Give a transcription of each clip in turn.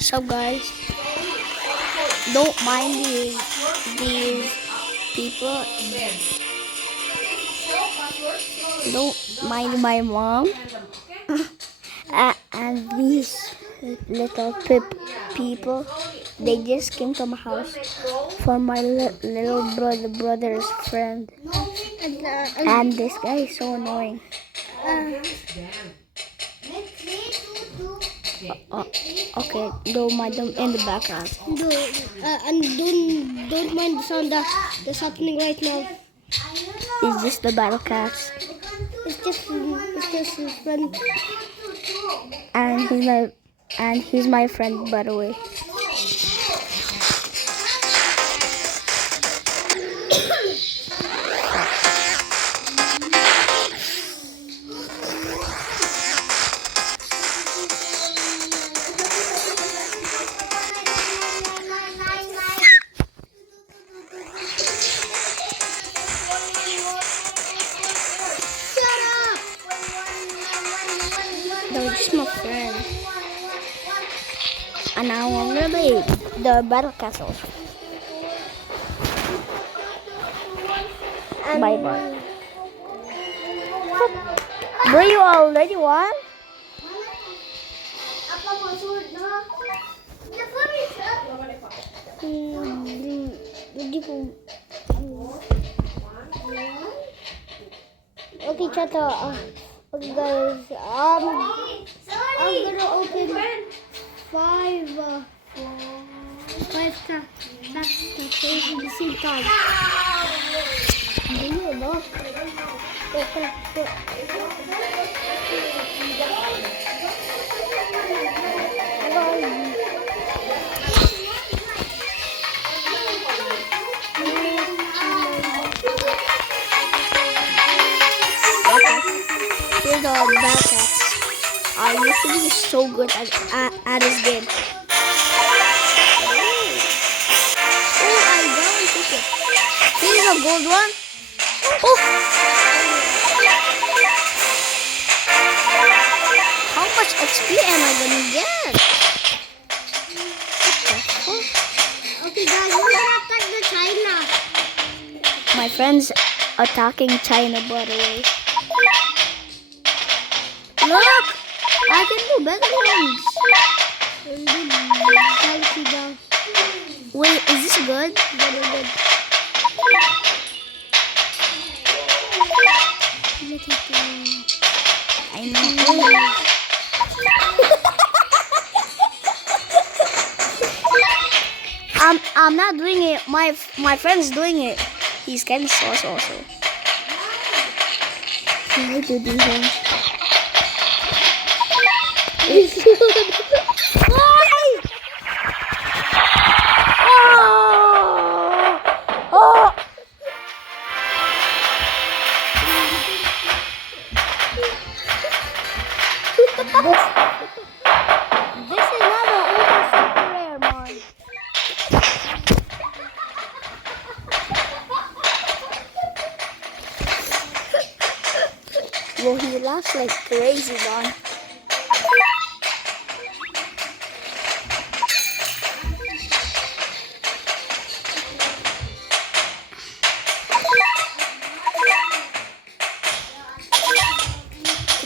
So guys, don't mind these people. Don't mind my mom and these little people. They just came to my house for my little brother's friend. And this guy is so annoying. Okay, don't mind them in the background. And don't mind the sound that's happening right now. Is this the battle cats? It's just his friend. And he's my friend, by the way. They're just my friend. And now I'm gonna be the battle castle. Bye bye. Bro, you already won? Okay, Chata. Okay, guys. I'm gonna open five stacks at the same time. Here's the battle cats. I used to be so good at this game. Oh, I got one ticket. Here's a gold one. Oh! How much XP am I gonna get? Okay, guys, we're gonna attack the China. My friend's attacking China, by the way. Look! I can do better ones. Wait, is this good? Very good. I know. I'm not doing it. My friend's doing it. He's kind of sauce also. I do these ones. This is not an ultra super rare, man. Well, he laughs like crazy, man.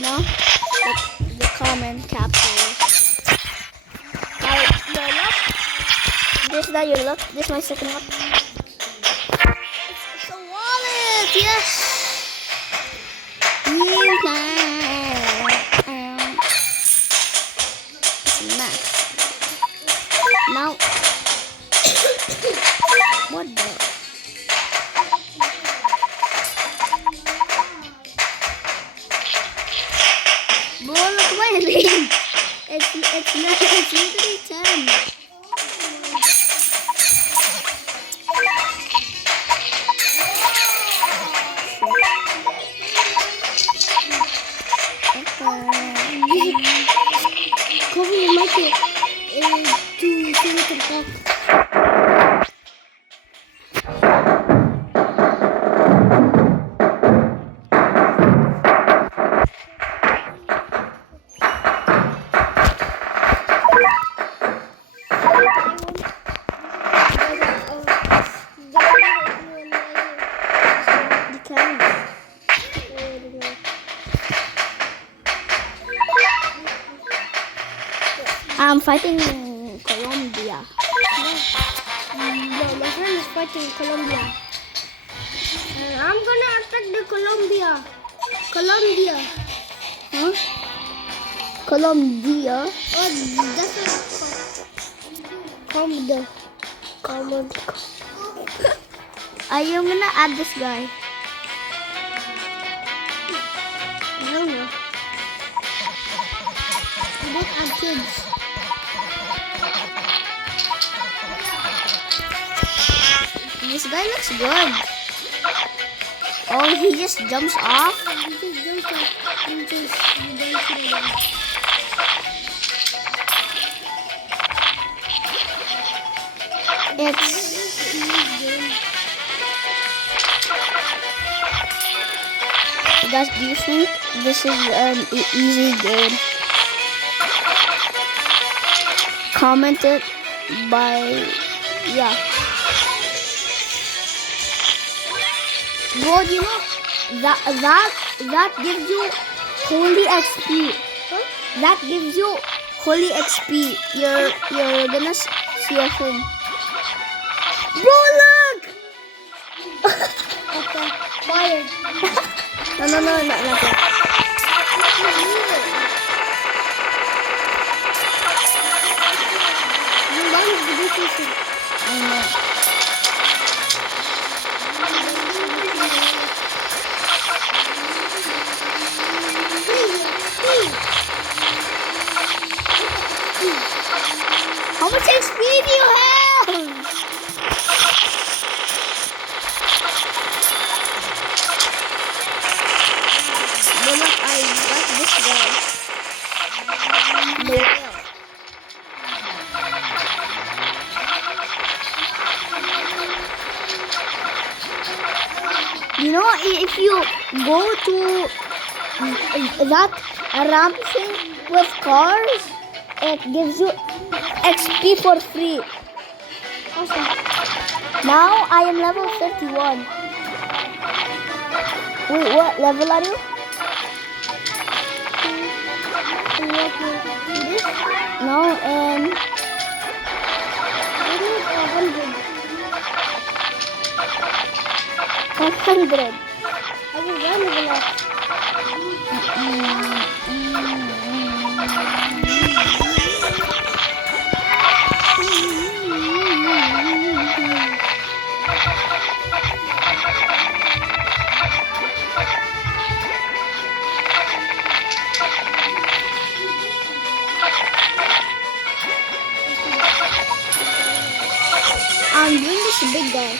No, the common capsule. Now, your luck. This is not your luck. This is my second luck. It's a wallet. Yes. You can. It's nice. Now, what the? Bro, look at my ring. It's literally 10. Cover your mic to see what the fuck. I'm fighting Colombia. No, my friend is fighting Colombia. And I'm gonna attack the Colombia. Colombia. Huh? Colombia. Oh, that's a common. I'm gonna add this guy. I don't know. I don't have kids. This guy looks good. Oh, he just jumps off. You just don't you don't see them. It's guys, do you think this is an easy game? Comment it by Bro, you know that gives you holy XP. That gives you holy XP. You're gonna see a thing. Bro, look! Okay, fire. No, not that. How much XP do you have? No, look, I got this guy. No. You know, if you go to that ramp thing with cars, it gives you XP for free. Awesome. Now I am level 31. Wait, what level are you? This? No, I need 100. I will run a lot. I'm doing this big guy.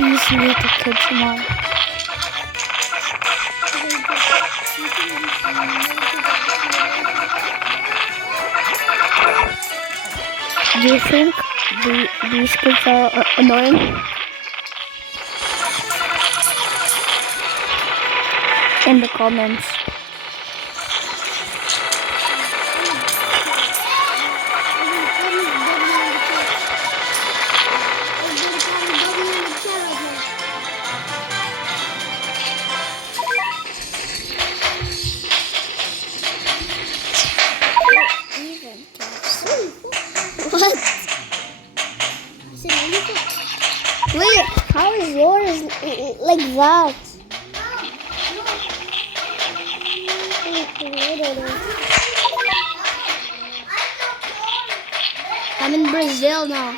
These little kids, come on. Do you think these kids are annoying? In the comments. What? Wait, how is yours like that? I'm in Brazil now.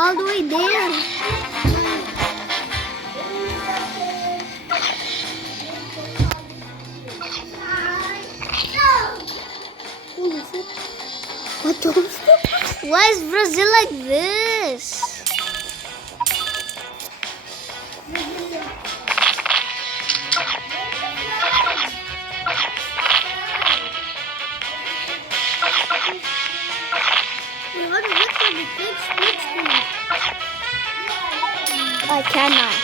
all the way there. Holy shit. What the fuck? Why is Brazil like this? We want to look for the big split screen. I cannot.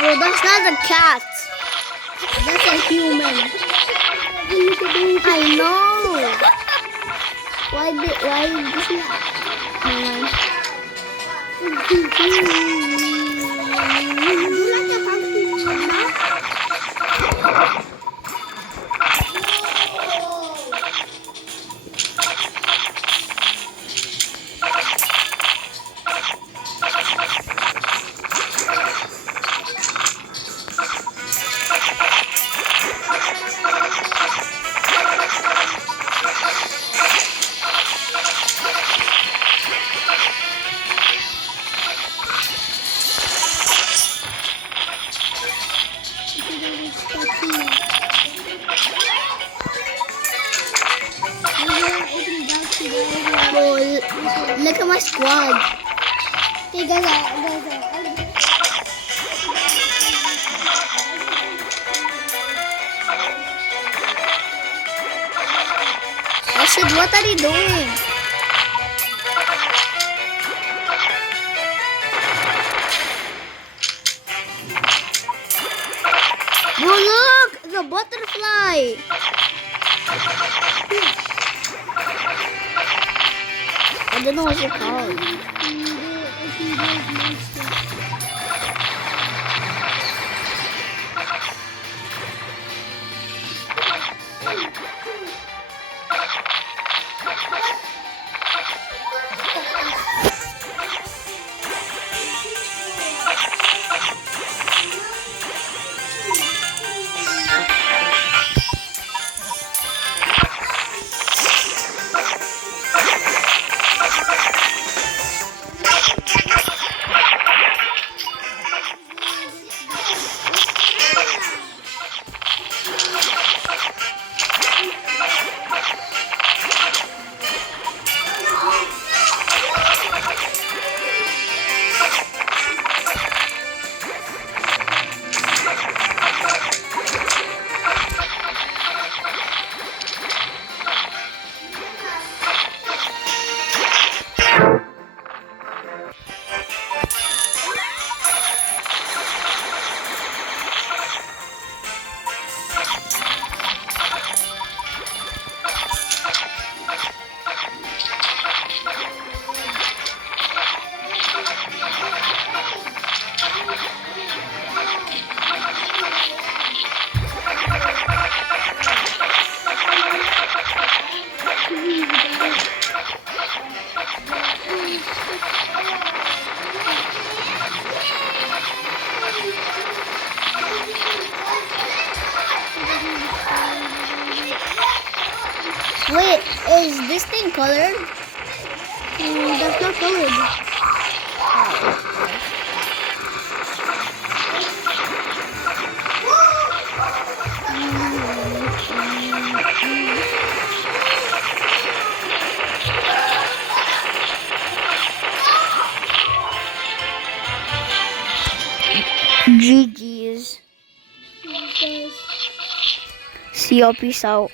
Well, that's not a cat. That's a human. I know. Why did you You like the pumpkin now? Oh, look at my squad. Okay, guys. I said, what are you doing? Oh, look! The butterfly! I don't know what it's called. Wait, is this thing colored? That's not colored. GG's. See you, peace out.